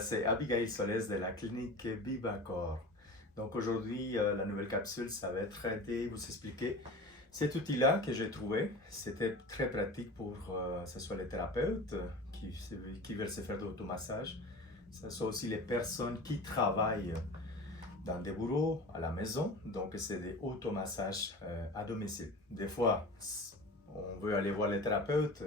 C'est Abigail Solès de la clinique Vivacor. Donc aujourd'hui, la nouvelle capsule, ça va être aider, vous expliquer cet outil-là que j'ai trouvé. C'était très pratique pour que ce soit les thérapeutes qui veulent se faire de l'automassage. Ce soit aussi les personnes qui travaillent dans des bureaux, à la maison. Donc c'est des automassages à domicile. Des fois, on veut aller voir les thérapeutes,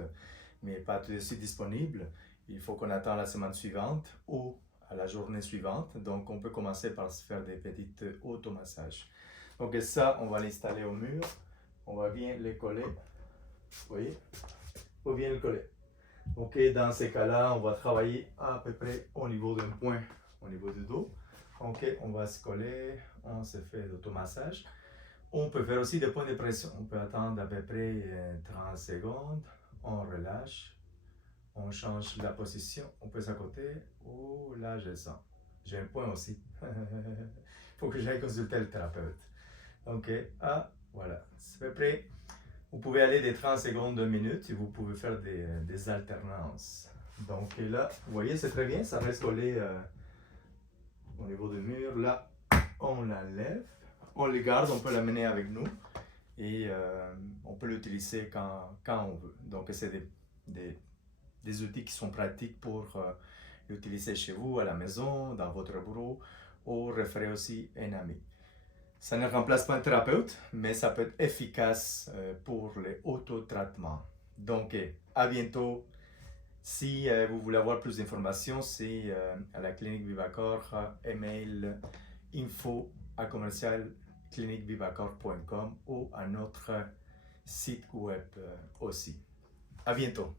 mais pas tout de suite disponible. Il faut qu'on attende la semaine suivante ou à la journée suivante. Donc, on peut commencer par se faire des petits automassages. Donc, ça, on va l'installer au mur. On va bien le coller. Vous voyez? On va bien le coller. Ok, dans ces cas-là, on va travailler à peu près au niveau d'un point, au niveau du dos. Ok, on va se coller. On se fait l'automassage. On peut faire aussi des points de pression. On peut attendre à peu près 30 secondes. On relâche. On change la position, on peut s'accoter. Oh là, je sens. J'ai un point aussi. Il faut que j'aille consulter le thérapeute. Ok, voilà, c'est à peu près. Vous pouvez aller des 30 secondes, 2 minutes et vous pouvez faire des alternances. Donc là, vous voyez, c'est très bien, ça reste collé au niveau du mur. Là, on l'enlève, on le garde, on peut l'amener avec nous et on peut l'utiliser quand on veut. Donc c'est des outils qui sont pratiques pour l'utiliser chez vous, à la maison, dans votre bureau, ou référer aussi un ami. Ça ne remplace pas un thérapeute, mais ça peut être efficace pour les autotraitements. Donc, à bientôt. Si vous voulez avoir plus d'informations, c'est à la clinique Vivacor, email info@cliniquevivacor.com ou à notre site web aussi. À bientôt.